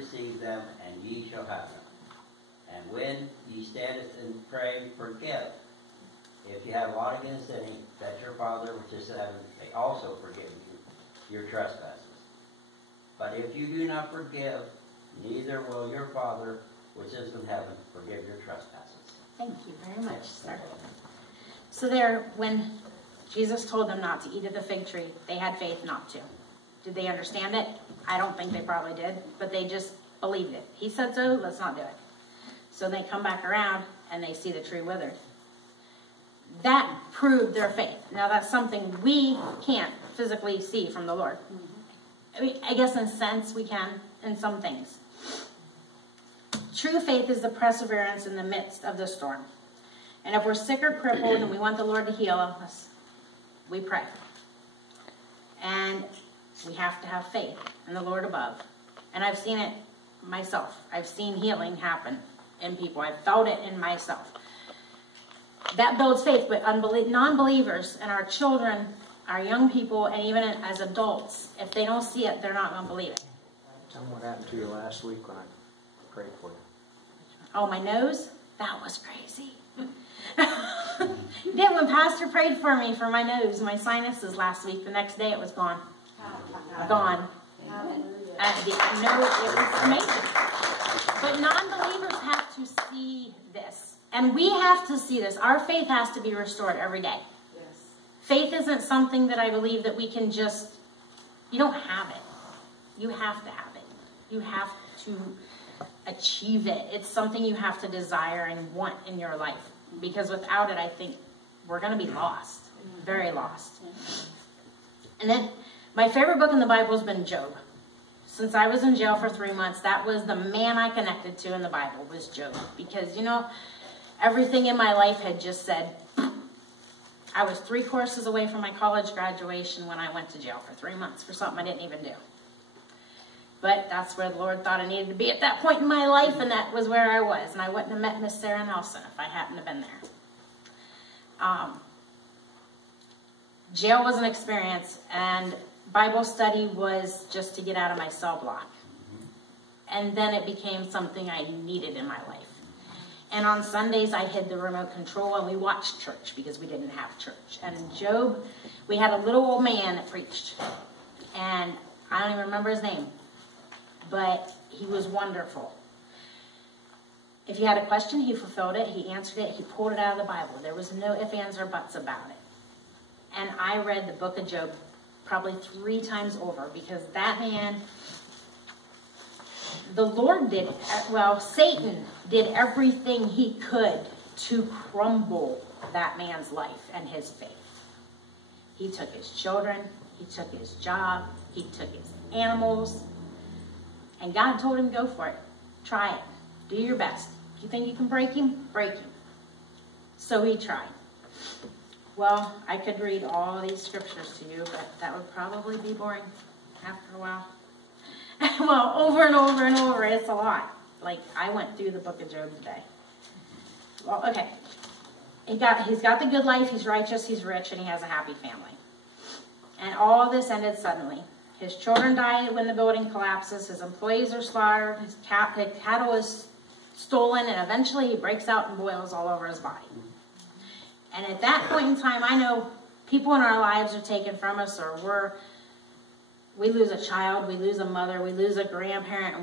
receive them, and ye shall have them. And when ye standeth and pray, forgive. If you have aught against any, that your Father which is in heaven may also forgive you your trespasses. But if you do not forgive, neither will your Father which is in heaven forgive your trespasses. Thank you very much, sir. So there, when Jesus told them not to eat of the fig tree, they had faith not to. Did they understand it? I don't think they probably did, but they just believed it. He said so, let's not do it. So they come back around and they see the tree withered. That proved their faith. Now that's something we can't physically see from the Lord. I mean, I guess in a sense we can in some things. True faith is the perseverance in the midst of the storm. And if we're sick or crippled and we want the Lord to heal us, we pray. And we have to have faith in the Lord above. And I've seen it myself. I've seen healing happen in people. I've felt it in myself. That builds faith, but non-believers and our children, our young people, and even as adults, if they don't see it, they're not going to believe it. Tell me what happened to you last week when I prayed for you. Oh, my nose? That was crazy. Then when Pastor prayed for me for my nose, my sinuses last week, the next day it was gone. Gone. It was amazing. But non-believers have to see this. And we have to see this. Our faith has to be restored every day. Yes. Faith isn't something that I believe that we can just, you don't have it. You have to have it. You have to achieve it. It's something you have to desire and want in your life. Because without it, I think we're going to be lost. Very lost. And then my favorite book in the Bible has been Job. Since I was in jail for 3 months, that was the man I connected to in the Bible was Job. Because, you know, everything in my life had just said, I was 3 courses away from my college graduation when I went to jail for 3 months for something I didn't even do. But that's where the Lord thought I needed to be at that point in my life, and that was where I was. And I wouldn't have met Miss Sarah Nelson if I hadn't have been there. Jail was an experience, and Bible study was just to get out of my cell block. And then it became something I needed in my life. And on Sundays, I hid the remote control, and we watched church because we didn't have church. And in Job, we had a little old man that preached. And I don't even remember his name. But he was wonderful. If you had a question, he fulfilled it. He answered it. He pulled it out of the Bible. There was no ifs, ands, or buts about it. And I read the book of Job probably 3 times over because that man, the Lord did, well, Satan did everything he could to crumble that man's life and his faith. He took his children. He took his job. He took his animals. And God told him, go for it. Try it. Do your best. If you think you can break him, break him. So he tried. Well, I could read all these scriptures to you, but that would probably be boring after a while. Well, over and over and over, it's a lot. Like, I went through the book of Job today. Well, okay. He's got the good life, he's righteous, he's rich, and he has a happy family. And all this ended suddenly. His children died when the building collapses. His employees are slaughtered. His cattle is stolen. And eventually he breaks out and boils all over his body. And at that point in time, I know people in our lives are taken from us, or we lose a child, we lose a mother, we lose a grandparent.